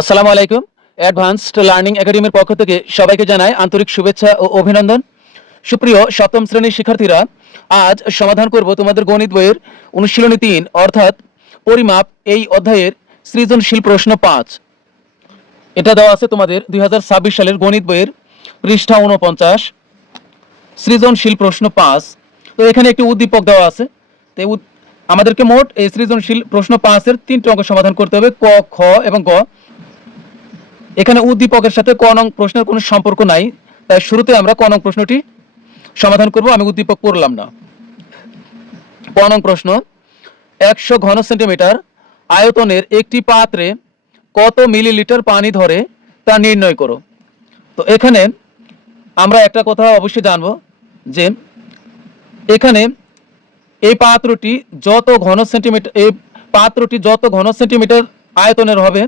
আসসালামু আলাইকুম। Advanced learning একাডেমির পক্ষ থেকে সবাইকে জানাই আন্তরিক শুভেচ্ছা ও অভিনন্দন। সুপ্রিয় সপ্তম শ্রেণীর শিক্ষার্থীরা, আজ সমাধান করব তোমাদের গণিত বইয়ের অনুশীলনী 3 অর্থাৎ পরিমাপ এই অধ্যায়ের সৃজনশীল প্রশ্ন 5। এটা দেওয়া আছে তোমাদের 2026 সালের গণিত বইয়ের পৃষ্ঠা 49, সৃজনশীল প্রশ্ন 5। তো এখানে একটি উদ্দীপক দেওয়া আছে। তো আমাদেরকে মোট এই সৃজনশীল প্রশ্ন 5 এর 3টি অঙ্ক সমাধান করতে হবে, ক, খ এবং গ। এখানে উদ্দীপকের সাথে ক নং প্রশ্নের কোনো সম্পর্ক নাই, তাই শুরুতে আমরা ক নং প্রশ্নটি সমাধান করব। আমি উদ্দীপক পড়লাম না। ক নং প্রশ্ন, 100 ঘন সেন্টিমিটার আয়তনের একটি পাত্রে কত মিলিলিটার পানি ধরে তা নির্ণয় করো। তো এখানে আমরা একটা কথা অবশ্যই জানবো যে এখানে এই পাত্রটি যত ঘন সেন্টিমিটার আয়তনের হবে,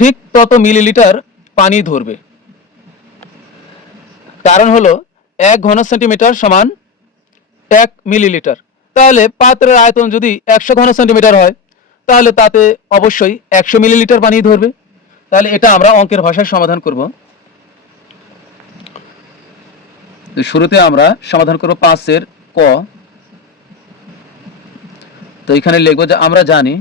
ঠিক তত মিলিলিটার পানি ধরবে। কারণ হলো 1 ঘন সেন্টিমিটার সমান 1 মিলিলিটার। তাহলে পাত্রের আয়তন যদি 100 ঘন সেন্টিমিটার হয়, তাহলে তাতে অবশ্যই 100 মিলিলিটার পানি ধরবে। তাহলে এটা আমরা অঙ্কের ভাষায় সমাধান করব। শুরুতে আমরা সমাধান করব 5 এর ক। তো এখানে লিখব যে আমরা জানি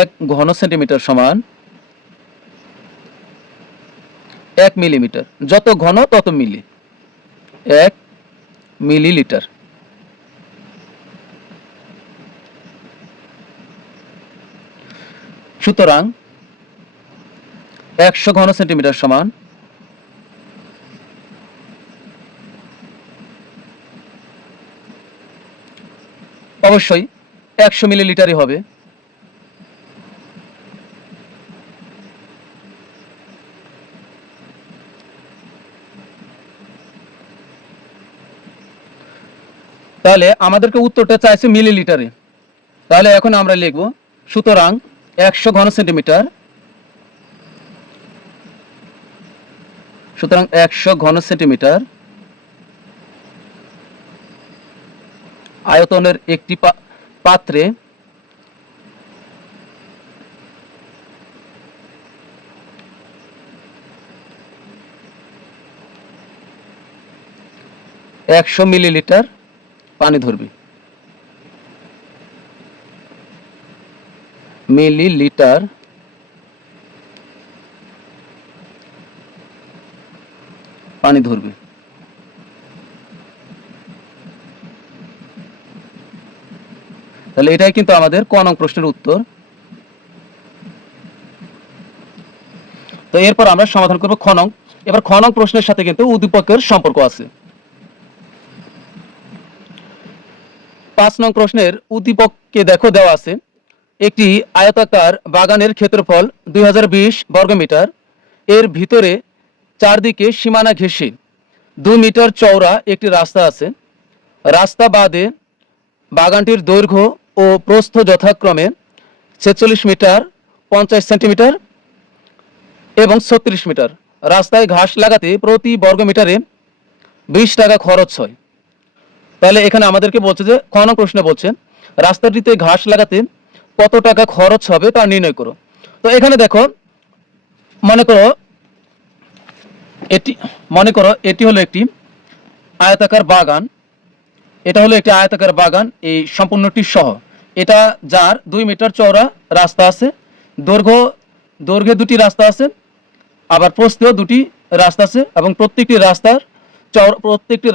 এক ঘন সেন্টিমিটার সমান 1 মিলিমিটার। যত ঘন তত মিলি, 1 মিলিলিটার। সুতরাং 100 ঘন সেন্টিমিটার সমান অবশ্যই 100 মিলিলিটারই হবে। তাহলে আমাদেরকে উত্তরটা চাইছে মিলিলিটারে। তাহলে এখন আমরা লিখব, সুতরাং 100 ঘন সেন্টিমিটার, সুতরাং 100 ঘন সেন্টিমিটার আয়তনের একটি পাত্রে একশো মিলিলিটার পানি ধরবে। মিলিলিটার পানি ধরবে। তাহলে এটাই কিন্তু আমাদের ক নং প্রশ্নের উত্তর। তো এরপর আমরা সমাধান করব খ নং। এবার খ নং প্রশ্নের সাথে কিন্তু উদ্দীপকের সম্পর্ক আছে। 5 নং প্রশ্নের উদ্দীপককে দেখো দেওয়া আছে, একটি আয়তাকার বাগানের ক্ষেত্রফল 2020 বর্গমিটার। এর ভিতরে চারদিকে সীমানা ঘেঁষে 2 মিটার চওড়া একটি রাস্তা আছে। রাস্তা বাদে বাগানটির দৈর্ঘ্য ও প্রস্থ যথাক্রমে 46 মিটার, 50 সেন্টিমিটার এবং 36 মিটার। রাস্তায় ঘাস লাগাতে প্রতি বর্গমিটারে 20 টাকা খরচ হয়। তাহলে এখানে আমাদেরকে বলছে যে খ নং প্রশ্নে বলছে রাস্তাটিতে ঘাস লাগাতে কত টাকা খরচ হবে তা নির্ণয় করো। তো এখানে দেখো, মনে করো এটি হলো একটি আয়তাকার বাগান। এটা হলো একটি আয়তাকার বাগান, এই সম্পূর্ণটি সহ। এটা যার 2 মিটার চওড়া রাস্তা আছে, দৈর্ঘ্যে 2টি রাস্তা আছে, আবার প্রস্থেও 2টি রাস্তা আছে, এবং প্রত্যেকটি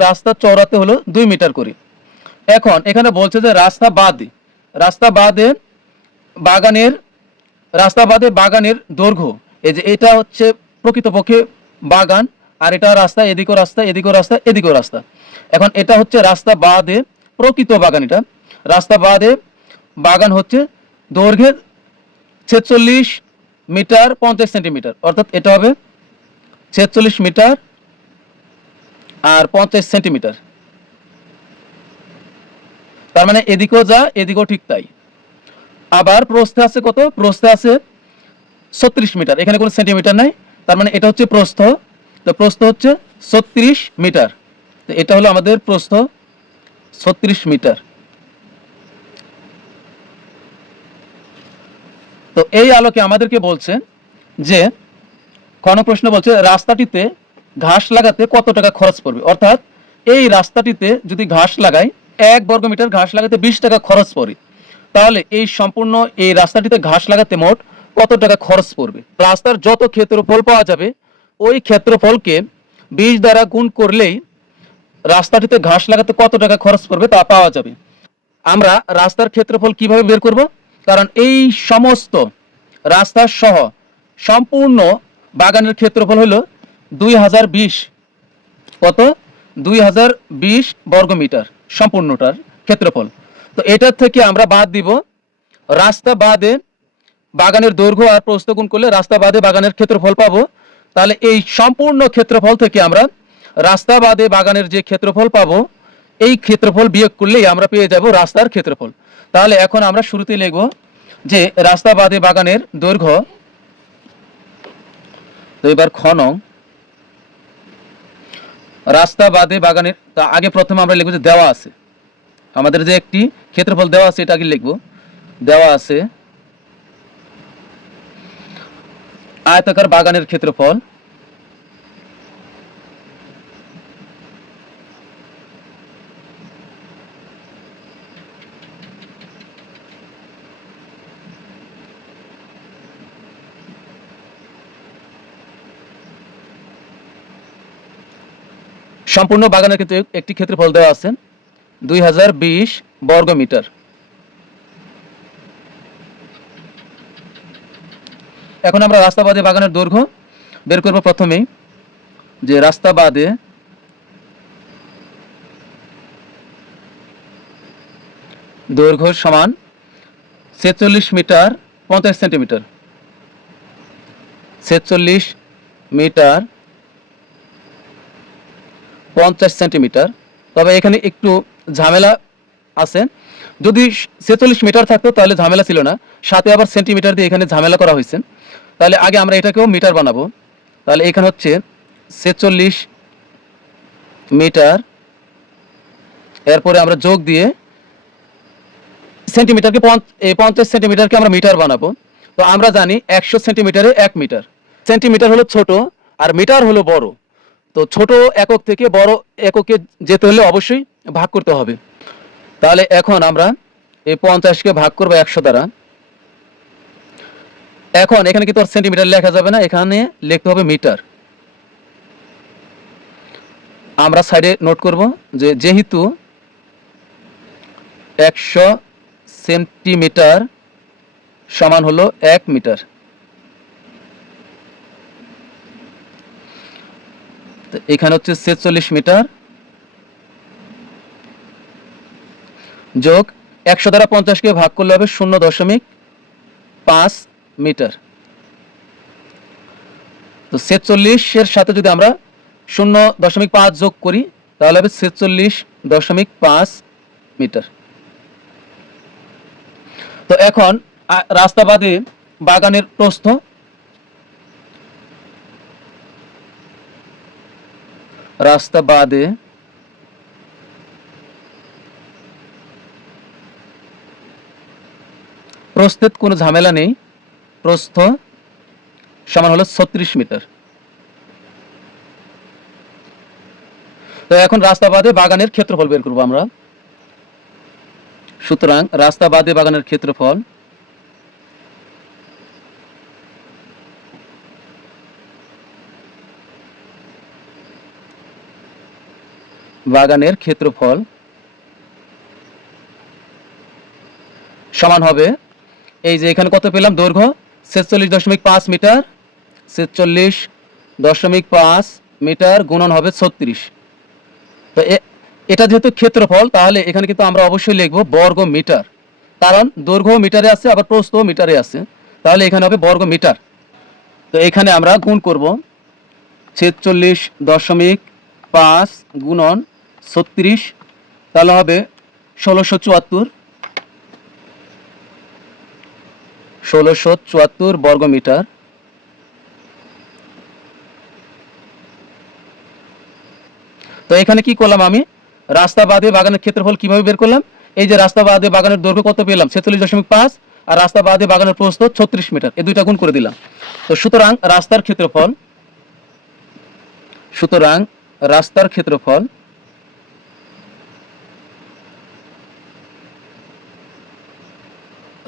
রাস্তার চওড়াতে হলো 2 মিটার করে। এখন এখানে বলছে যে রাস্তা বাদে বাগানের দৈর্ঘ্য, এই যে এটা হচ্ছে প্রকৃতপক্ষে বাগান, আর এটা রাস্তা, এদিকেও রাস্তা, এদিকেও রাস্তা, এদিকেও রাস্তা। এখন এটা হচ্ছে রাস্তা বাদে প্রকৃত বাগান। এটা রাস্তা বাদে বাগান হচ্ছে দৈর্ঘ্যে 46 মিটার 50 সেন্টিমিটার, অর্থাৎ এটা হবে 46 মিটার আর 50 সেন্টিমিটার। তার মানে এদিকেও যা এদিকেও ঠিক তাই। আবার প্রস্থে আছে কত? প্রস্থে আছে 36 মিটার, এখানে কোনো সেন্টিমিটার নাই, তার মানে এটা হচ্ছে প্রস্থ। তো প্রস্থ হচ্ছে মিটার। তো এটা হলো আমাদের প্রস্থ 36 মিটার। তো এই আলোকে আমাদেরকে বলছে যে কোন প্রশ্ন বলছে রাস্তাটিতে ঘাস লাগাতে কত টাকা খরচ পড়বে, অর্থাৎ এই রাস্তাটিতে যদি ঘাস লাগাই 1 বর্গমিটার ঘাস লাগাতে 20 টাকা খরচ পড়ে, তাহলে এই সম্পূর্ণ এই রাস্তাটিতে ঘাস লাগাতে মোট কত টাকা খরচ পড়বে। রাস্তার যত ক্ষেত্রফল পাওয়া যাবে ওই ক্ষেত্রফলকে 20 দ্বারা গুণ করলেই রাস্তাটিতে ঘাস লাগাতে কত টাকা খরচ পড়বে তা পাওয়া যাবে। আমরা রাস্তার ক্ষেত্রফল কিভাবে বের করব, কারণ এই সমস্ত রাস্তা সহ সম্পূর্ণ বাগানের ক্ষেত্রফল হলো 2020 কত 2020 বর্গমিটার সম্পূর্ণটার ক্ষেত্রফল। তো এটার থেকে আমরা বাদ দিব রাস্তা বাদে বাগানের দৈর্ঘ্য আর প্রস্থ গুণ করলে রাস্তা বাদে বাগানের ক্ষেত্রফল পাবো। তাহলে এই সম্পূর্ণ ক্ষেত্রফল থেকে আমরা রাস্তা বাদে বাগানের যে ক্ষেত্রফল পাবো এই ক্ষেত্রফল বিয়োগ করলেই আমরা পেয়ে যাব রাস্তার ক্ষেত্রফল। তাহলে এখন আমরা শুরুতেই লিখব যে রাস্তা বাদে বাগানের দৈর্ঘ্য, তো এবার খ নং রাস্তা বাদে বাগানের, তা আগে প্রথমে আমরা লিখব যে দেওয়া আছে, আমাদের যে একটি ক্ষেত্রফল দেওয়া আছে এটা আগে লিখব। দেওয়া আছে আয়তাকার বাগানের ক্ষেত্রফল সম্পূর্ণ বাগানের ক্ষেত্রে একটি ক্ষেত্রফল দেওয়া আছে 2020 বর্গমিটার। এখন আমরা রাস্তা বাদে বাগানের দৈর্ঘ্য বের করব। প্রথমেই যে রাস্তা বাদে দৈর্ঘ্য সমান 46 মিটার 50 সেন্টিমিটার, 46 মিটার 50 সেন্টিমিটার। তবে এখানে একটু ঝামেলা আছে, যদি 46 মিটার থাকতো তাহলে ঝামেলা ছিল না, সাথে আবার সেন্টিমিটার দিয়ে এখানে ঝামেলা করা হয়েছে। তাহলে আগে আমরা এটাকেও মিটার বানাবো। তাহলে এখানে হচ্ছে 46 মিটার, এরপরে আমরা যোগ দিয়ে সেন্টিমিটারকে 50 সেন্টিমিটারকে আমরা মিটার বানাবো। তো আমরা জানি 100 সেন্টিমিটারে 1 মিটার। সেন্টিমিটার হলো ছোট আর মিটার হলো বড়। তো ছোট একক থেকে বড় এককে যেতে হলে অবশ্যই ভাগ করতে হবে। তাহলে এখন আমরা এই 50কে ভাগ করব 100 দ্বারা। এখন এখানে কিন্তু আর সেন্টিমিটার লেখা যাবে না, এখানে লিখতে হবে মিটার। আমরা সাইডে নোট করব যে যেহেতু 100 সেন্টিমিটার সমান হলো 1 মিটার, এখানে হচ্ছে 46 মিটার যোগ 100 দ্বারা 50কে ভাগ করলে হবে 0.5 মিটার। তো 46 এর সাথে যদি আমরা 0.5 যোগ করি তাহলে হবে 46.5 মিটার। তো এখন রাস্তা বাদে বাগানের প্রস্থ, রাস্তা বাদে প্রস্থের কোনো ঝামেলা নেই, প্রস্থ সমান হলো 36 মিটার। তো এখন রাস্তা বাদে বাগানের ক্ষেত্রফল বের করব আমরা। সুতরাং রাস্তা বাদে বাগানের ক্ষেত্রফল বাগানের ক্ষেত্রফল সমান হবে, এই যে এখানে কত পেলাম দৈর্ঘ্য 46.5 মিটার, 46.5 মিটার গুণন হবে 36। তো এটা যেহেতু ক্ষেত্রফল তাহলে এখানে কিন্তু আমরা অবশ্যই লিখব বর্গ মিটার, কারণ দৈর্ঘ্য মিটারে আছে আবার প্রস্থ মিটারে আছে, তাহলে এখানে হবে বর্গ মিটার। তো এখানে আমরা গুণ করব 46.5 গুণন 36, তাহলে হবে 1674 বর্গ মিটার। তো এখানে কি করলাম, আমি রাস্তা বাদে বাগানের ক্ষেত্রফল কিভাবে বের করলাম, এই যে রাস্তা বাদে বাগানের দৈর্ঘ্য কত পেলাম 46.5, আর রাস্তা বাদে বাগানের প্রস্থ 36 মিটার, এই দুইটা গুণ করে দিলাম। তো সুতরাং রাস্তার ক্ষেত্রফল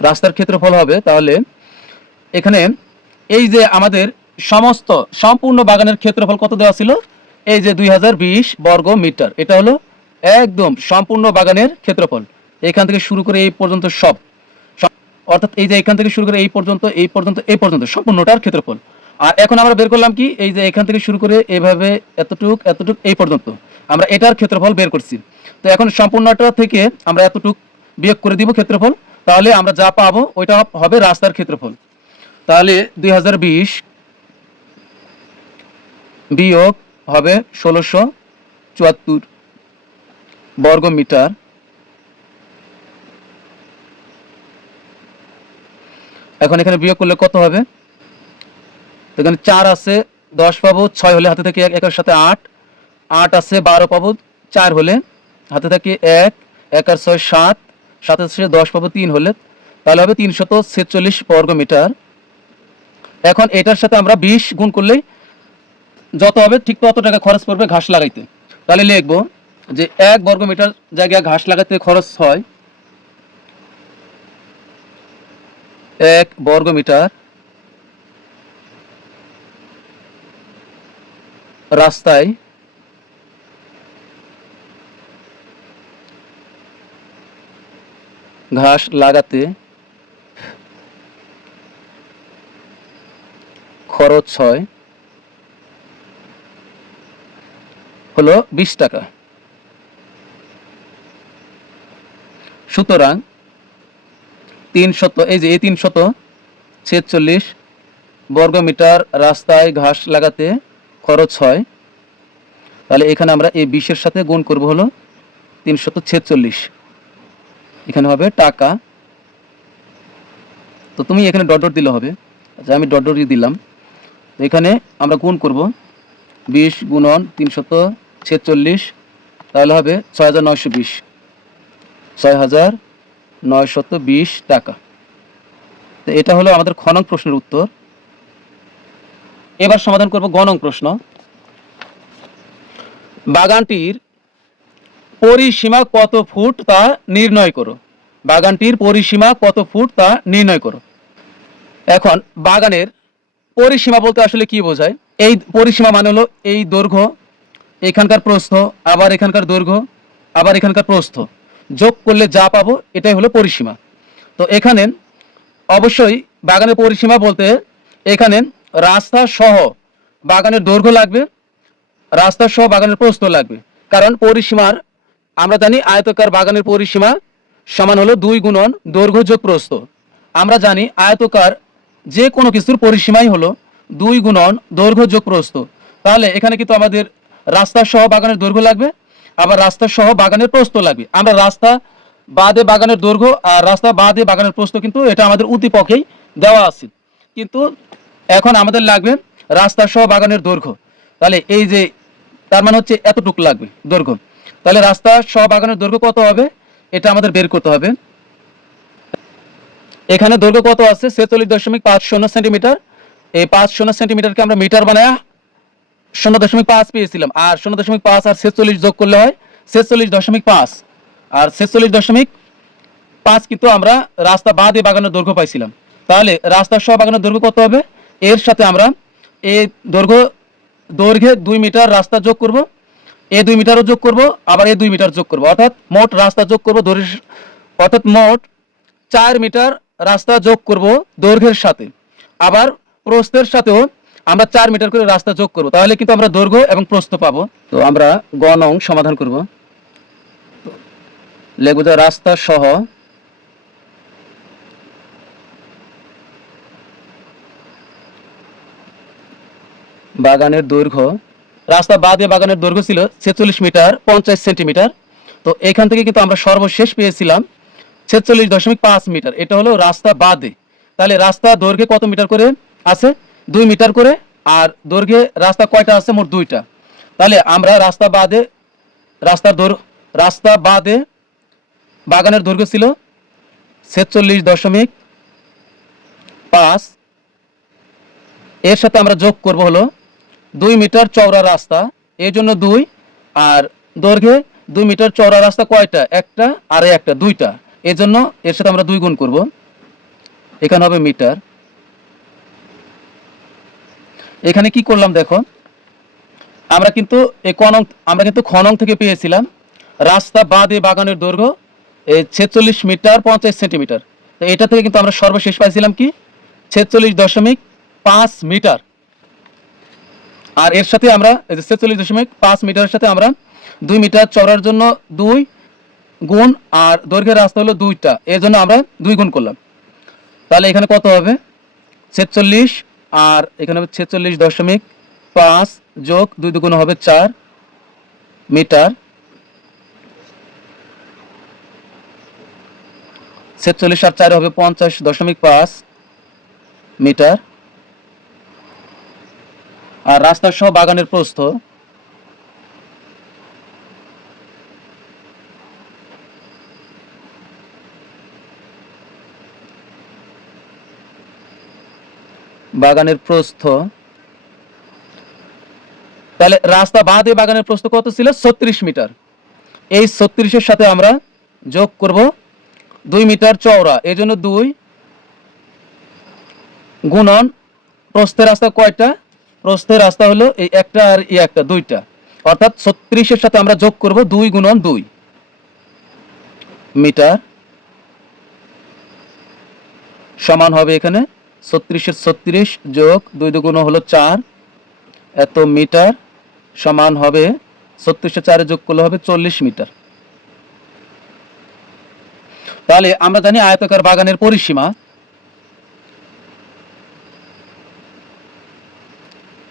রাস্তার ক্ষেত্রফল হবে, তাহলে এখানে এই যে আমাদের সম্পূর্ণ বাগানের ক্ষেত্রফল কত দেওয়া ছিল, এই যে 2020 বর্গ মিটার, এটা হলো একদম সম্পূর্ণ বাগানের ক্ষেত্রফল, এখান থেকে শুরু করে এই পর্যন্ত অর্থাৎ এই যে এখান থেকে শুরু করে এই পর্যন্ত সম্পূর্ণটার ক্ষেত্রফল। আর এখন আমরা বের করলাম কি, এই যে এখান থেকে শুরু করে এভাবে এতটুক এই পর্যন্ত আমরা এটার ক্ষেত্রফল বের করছি। তো এখন সম্পূর্ণটা থেকে আমরা এতটুক বিয়োগ করে দিব ক্ষেত্রফল, তাহলে আমরা যা পাবো ওইটা হবে রাস্তার ক্ষেত্রফল। তাহলে 2020 বিয়োগ হবে 1674 বর্গ মিটার। এখন এখানে বিয়োগ করলে কত হবে, এখানে 4 আছে 10 পাবো, 6 হলে হাতে থেকে 1 এর সাথে 8 আছে 12 পাবো, 4 হলে হাতে থেকে 1 আর 6 7, 7 এর সাথে 10 পাবো 3 হলে, তাহলে হবে 346 বর্গ মিটার। এখন এটার সাথে আমরা 20 গুণ করলে যত হবে ঠিক তত টাকা খরচ পড়বে ঘাস লাগাইতে। তাহলে লিখবো যে 1 বর্গ মিটার জায়গায় ঘাস লাগাতে খরচ হয় 1 বর্গ মিটার রাস্তায় ঘাস লাগাতে খরচ হয় হলো 20 টাকা। সুতরাং 346 বর্গ মিটার রাস্তায় ঘাস লাগাতে খরচ হয়, তাহলে এখানে আমরা এই 20 এর সাথে গুণ করব হলো 346, এখানে হবে টাকা। তো তুমি এখানে ডট ডট দিলে হবে, আচ্ছা আমি ডট ডট দিলাম। এখানে আমরা গুণ করব 20 গুণন 346, তাহলে হবে 6920 টাকা। তো এটা হলো আমাদের খ নং প্রশ্নের উত্তর। এবার সমাধান করব গ নং প্রশ্ন। বাগানটির পরিসীমা কত ফুট তা নির্ণয় করো। বাগানটির পরিসীমা কত ফুট তা নির্ণয় করো। এখন বাগানের পরিসীমা বলতে আসলে কি বোঝায়, এই পরিসীমা মানে হলো এই দৈর্ঘ্য, এখানকার প্রস্থ, আবার এখানকার দৈর্ঘ্য, আবার এখানকার প্রস্থ যোগ করলে যা পাবো এটাই হলো পরিসীমা। তো এখানে অবশ্যই বাগানের পরিসীমা বলতে এখানে রাস্তা সহ বাগানের দৈর্ঘ্য লাগবে, রাস্তা সহ বাগানের প্রস্থ লাগবে। কারণ পরিসীমার আমরা জানি আয়তকার বাগানের পরিসীমা সমান হলো 2 গুণন দৈর্ঘ্য যোগ প্রস্থ। আমরা জানি আয়তকার যে কোনো কিছুর পরিসীমাই হলো 2 গুণন দৈর্ঘ্য যোগ প্রস্থ। তাহলে এখানে কিন্তু আমাদের রাস্তা সহ বাগানের দৈর্ঘ্য লাগবে, আবার রাস্তা সহ বাগানের প্রস্থ লাগবে। আমরা রাস্তা বাদে বাগানের দৈর্ঘ্য আর রাস্তা বাদে বাগানের প্রস্থ কিন্তু এটা আমাদের উদ্দীপকেই দেওয়া আছে, কিন্তু এখন আমাদের লাগবে রাস্তা সহ বাগানের দৈর্ঘ্য। তাহলে এই যে তার মানে হচ্ছে এতটুকু লাগবে দৈর্ঘ্য, তাহলে রাস্তা সহ বাগানের দৈর্ঘ্য কত হবে এটা আমাদের বের করতে হবে। এখানে দৈর্ঘ্য কত আছে 46.50 সেন্টিমিটার, এই 50 সেন্টিমিটারকে আমরা মিটার বানায় 0.5 পেয়েছিলাম, আর 0.5 আর 46 যোগ করলে হয় 46.5, আর 46.5 কিন্তু আমরা রাস্তা বাদে বাগানের দৈর্ঘ্য পাইছিলাম। তাহলে রাস্তা সহ বাগানের দৈর্ঘ্য কত হবে, এর সাথে আমরা এই দৈর্ঘ্যে 2 মিটার রাস্তা যোগ করব, এই 2 মিটারও যোগ করব, আবার এই 2 মিটার যোগ করব, অর্থাৎ মোট রাস্তা যোগ করব অর্থাৎ মোট 4 মিটার রাস্তা যোগ করব দৈর্ঘ্যের সাথে, আবার প্রস্থের সাথেও আমরা 4 মিটার করে রাস্তা যোগ করব, তাহলে কিন্তু আমরা দৈর্ঘ্য এবং প্রস্থ পাবো। তো আমরা গ নং সমাধান করব। লিখব যে রাস্তা সহ বাগানের দৈর্ঘ্য, রাস্তা বাদে বাগানের দৈর্ঘ্য ছিল 46 মিটার 50 সেন্টিমিটার। তো এখান থেকে কিন্তু আমরা সর্বশেষ পেয়েছিলাম 46.5 মিটার, এটা হলো রাস্তা বাদে। তাহলে রাস্তা দৈর্ঘ্যে কত মিটার করে আছে 2 মিটার করে, আর দৈর্ঘ্যে রাস্তা কয়টা আছে মোট 2টা। তাহলে আমরা রাস্তা বাদে রাস্তা বাদে বাগানের দৈর্ঘ্য ছিল 46.5। এর সাথে আমরা যোগ করব হলো 2 মিটার চওড়া রাস্তা, এই জন্য 2, আর দৈর্ঘ্যে 2 মিটার চওড়া রাস্তা কয়টা? একটা, আর একটা দুইটা, এই জন্য এর সাথে আমরা 2 গুণ করব, এখানে হবে মিটার। এখানে কি করলাম দেখো, আমরা কিন্তু খ নং থেকে পেয়েছিলাম রাস্তা বাদে বাগানের দৈর্ঘ্য 46 মিটার 50 সেন্টিমিটার। তো এটা থেকে কিন্তু আমরা সর্বশেষ পাইছিলাম কি 46.5 মিটার। আর এর সাথে আমরা 46.5 মিটারের সাথে আমরা 2 মিটার চওড়ার জন্য 2 গুণ, আর দৈর্ঘ্যের রাস্তা হলো 2টা, এর জন্য আমরা 2 গুণ করলাম। তাহলে এখানে কত হবে? 46, আর এখানে হবে 46.5 যোগ 2 দুগুণ হবে 4 মিটার। 46 আর 4 হবে 50.5 মিটার। আর রাস্তার সহ বাগানের প্রস্থ তাহলে রাস্তা বাদে বাগানের প্রস্থ কত ছিল? 36 মিটার। এই 36-এর সাথে আমরা যোগ করব 2 মিটার চওড়া, এই জন্য 2 গুণন প্রস্থের রাস্তা কয়টা? প্রস্থের রাস্তা হলো এই একটা আর এই একটা, 2টা, অর্থাৎ 36-এর সাথে আমরা যোগ করব 2 গুণন 2 মিটার, সমান হবে এখানে 36-এর 36 যোগ 2 দুগুণ হলো 4 এত মিটার, সমান হবে 36-এর 4 যোগ করলে হবে 40 মিটার। তাহলে আমরা জানি আয়তাকার বাগানের পরিসীমা,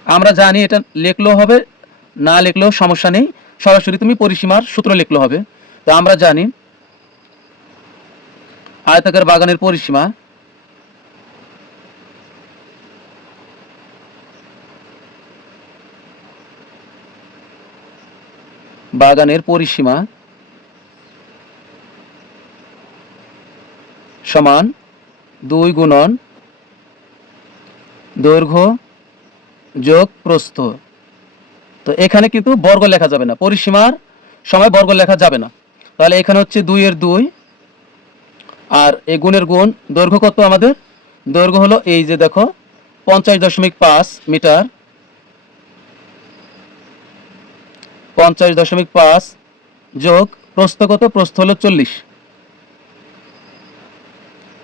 আমরা জানি এটা লিখলেও হবে, না লিখলেও সমস্যা নেই, সরাসরি তুমি পরিসীমার সূত্র লিখলে হবে। তো আমরা জানি আয়তাকার বাগানের পরিসীমা সমান 2 গুণন দৈর্ঘ্য যোগ প্রস্থ। তো এখানে কিন্তু বর্গ লেখা যাবে না, পরিসীমার সময় বর্গ লেখা যাবে না। তাহলে এখানে হচ্ছে 2 এর 2, আর এই গুণের গুণ, দৈর্ঘ্য কত আমাদের? দৈর্ঘ্য হলো এই যে দেখো 50.5 মিটার, 50.5 যোগ প্রস্থ কত? প্রস্থ হলো 40,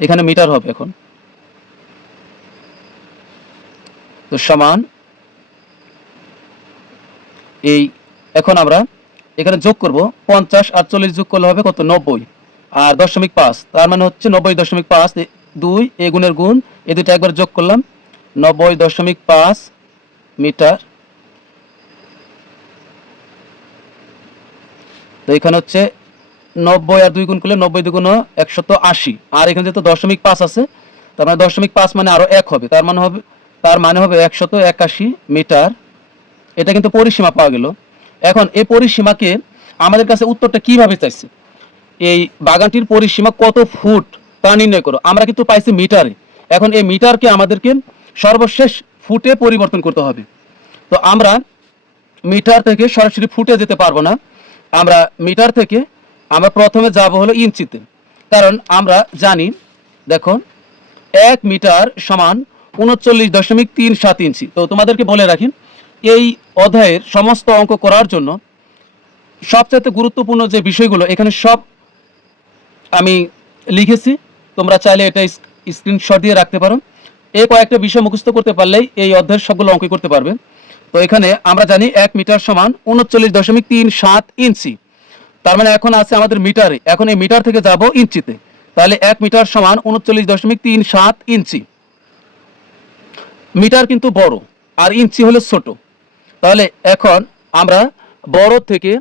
এখানে মিটার হবে এখন। তো সমান এই, এখন আমরা এখানে যোগ করব 50 আর 40 যোগ করলে হবে কত? 90 আর 0.5, তার মানে হচ্ছে 90.5, 2 এ গুণের গুণ, এই দুটো একবার যোগ করলাম 90.5 মিটার। তো এখানে হচ্ছে 90 আর 2 গুণ করলে 90 দুগুণ 180, আর এখানে যেহেতু 0.5 আছে, তার মানে 0.5 মানে আরো 1 হবে, তার মানে হবে 181 মিটার। এটা কিন্তু পরিসীমা পাওয়া গেল। এখন এই পরিসীমাকে আমাদের কাছে উত্তরটা কিভাবে চাইছে, এই বাগানটির পরিসীমা কত ফুট তা নির্ণয় করো। আমরা কিন্তু পাইছি মিটারে, এখন এই মিটারকে আমাদেরকে সর্বশেষ ফুটে পরিবর্তন করতে হবে। তো আমরা মিটার থেকে সরাসরি ফুটে যেতে পারবো না, আমরা মিটার থেকে আমরা প্রথমে যাব হলো ইঞ্চিতে, কারণ আমরা জানি দেখো 1 মিটার সমান 39.37 ইঞ্চি। তো তোমাদেরকে বলে রাখি, এই অধ্যায়ের সমস্ত অঙ্ক করার জন্য সবচেয়ে গুরুত্বপূর্ণ যে বিষয়গুলো এখানে সব আমি লিখেছি, তোমরা চাইলে এটা স্ক্রিনশট দিয়ে রাখতে পারো। এই কয়েকটা বিষয় মুখস্থ করতে পারলেই এই অধ্যায়ের সবগুলো অঙ্ক করতে পারবে। তো এখানে আমরা জানি 1 মিটার সমান 39.37 ইঞ্চি, তার মানে এখন আছে আমাদের মিটারে, এখন এই মিটার থেকে যাব ইঞ্চিতে, তাহলে 1 মিটার সমান 39.37 ইঞ্চি। মিটার কিন্তু বড় আর ইঞ্চি হলো ছোট, তাহলে এখন আমরা বড় থেকে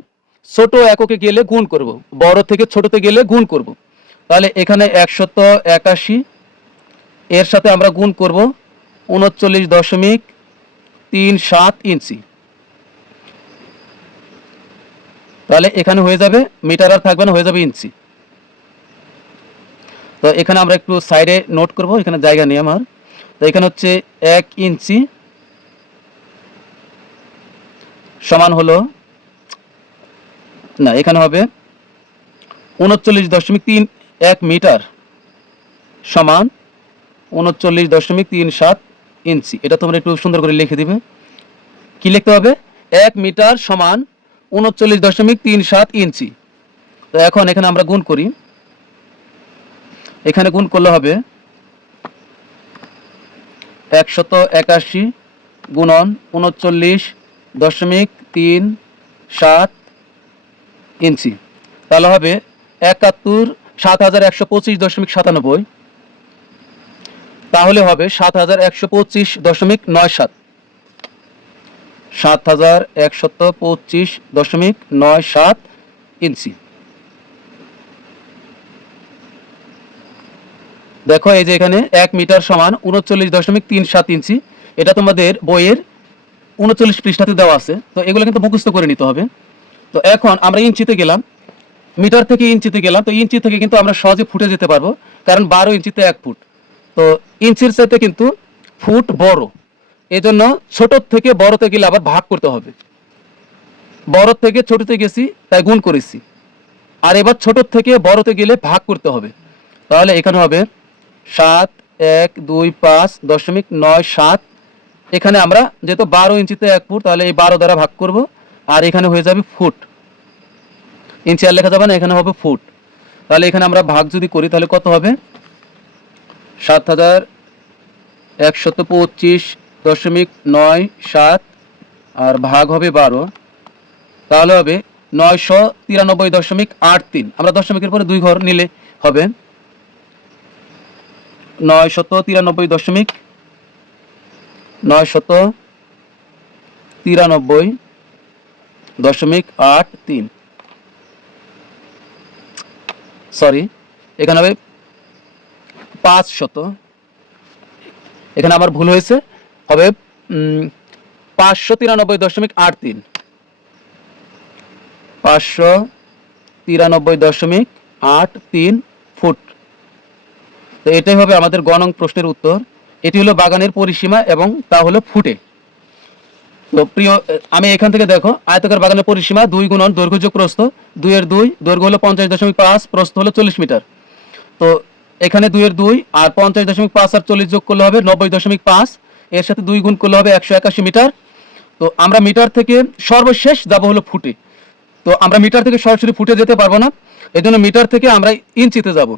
ছোট এককে গেলে গুণ করব, বড় থেকে ছোটতে গেলে গুণ করব। তাহলে এখানে 181, এর সাথে আমরা গুণ করব 39.37 ইঞ্চি। তাহলে এখানে হয়ে যাবে মিটার আর থাকবে না, হয়ে যাবে ইঞ্চি। তো এখানে আমরা একটু সাইডে নোট করব, এখানে জায়গা নেই আমার। তো এখানে হচ্ছে 1 ইঞ্চি সমান হলো, না এখানে হবে 39.31 মিটার সমান 39.37 ইঞ্চি। এটা তোমরা একটু সুন্দর করে লিখে দিবে। কি লিখতে হবে? 1 মিটার সমান 39.37 ইঞ্চি। তো এখন এখানে আমরা গুণ করি, এখানে গুণ করলে হবে 181 গুণন 39.37 ইঞ্চি, তাহলে হবে 71,7125.97, তাহলে হবে 7125.97, 7125.97 ইঞ্চি। দেখো এই যে এখানে 1 মিটার সমান 39.37 ইঞ্চি, এটা তোমাদের বইয়ের 39 পৃষ্ঠাতে দেওয়া আছে। তো এগুলো কিন্তু মুখস্থ করে নিতে হবে। তো এখন আমরা ইঞ্চিতে গেলাম, মিটার থেকে ইঞ্চিতে গেলাম। তো ইঞ্চি থেকে কিন্তু আমরা সহজে ফুটে যেতে পারবো, কারণ 12 ইঞ্চিতে 1 ফুট। তো ইঞ্চির চাইতে কিন্তু ফুট বড়, এই জন্য ছোট থেকে বড়তে গেলে আবার ভাগ করতে হবে। বড় থেকে ছোটতে গেছি তাই গুণ করেছি, আর এবার ছোট থেকে বড়তে গেলে ভাগ করতে হবে। তাহলে এখানে হবে 7125.97। এখানে আমরা যেহেতু 12 ইঞ্চিতে 1 ফুট, তাহলে এই 12 দ্বারা ভাগ করব, আর এখানে হয়ে যাবে ফুট। ইঞ্চি আর লেখা যাবে না, এখানে হবে ফুট। তাহলে এখানে আমরা ভাগ যদি করি তাহলে কত হবে? 7125.97 আর ভাগ হবে 12, তাহলে হবে 993.83। আমরা দশমিকের পরে 2 ঘর নিলে হবে 993.83। সরি, এখানে হবে 500, এখানে আমার ভুল হয়েছে, হবে 593.83, 593.83 ফুট। তো এটাই হবে আমাদের গ নং প্রশ্নের উত্তর। এটি হলো বাগানের পরিসীমা এবং তা হলো ফুটে। তো প্রিয়, আমি এখান থেকে দেখো আয়তাকার বাগানের পরিসীমা 2 গুণন দৈর্ঘ্য যোগ প্রস্থ, 2 এর 2, দৈর্ঘ্য হলো 50.5, প্রস্থ হলো 40 মিটার। তো এখানে 2 এর 2 আর 50.5 আর 40 যোগ করলে হবে 90.5, এর সাথে 2 গুণ করলে হবে 181 মিটার। তো আমরা মিটার থেকে সর্বশেষ যাব হলো ফুটে। তো আমরা মিটার থেকে সরাসরি ফুটে যেতে পারবো না, এই জন্য মিটার থেকে আমরা ইঞ্চিতে যাব।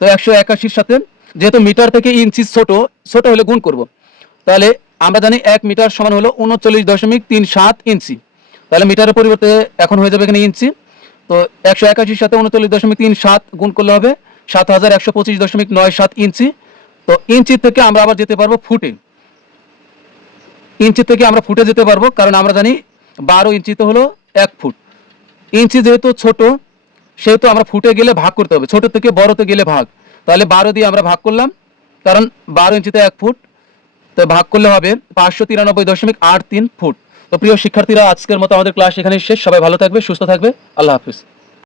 তো 181-র সাথে যেহেতু মিটার থেকে ইঞ্চি ছোট, ছোট হলে গুণ করব। তাহলে আমরা জানি 1 মিটার সমান হলো 39.37 ইঞ্চি, তাহলে মিটারের পরিবর্তে এখন হয়ে যাবে এখানে ইঞ্চি। তো 181-র সাথে 39.37 গুণ করলে হবে 7125.97 ইঞ্চি। তো ইঞ্চি থেকে আমরা আবার যেতে পারবো ফুটে, ইঞ্চি থেকে আমরা ফুটে যেতে পারবো, কারণ আমরা জানি 12 ইঞ্চিতে হলো 1 ফুট। ইঞ্চি যেহেতু ছোট, সেহেতু আমরা ফুটে গেলে ভাগ করতে হবে, ছোট থেকে বড়তে গেলে ভাগ। তাহলে 12 দিয়ে আমরা ভাগ করলাম, কারণ 12 ইঞ্চিতে 1 ফুট, তো ভাগ করলে হবে 593.83 ফুট। তো প্রিয় শিক্ষার্থীরা, আজকের মতো আমাদের ক্লাস এখানেই শেষ। সবাই ভালো থাকবে, সুস্থ থাকবে। আল্লাহ হাফিজ।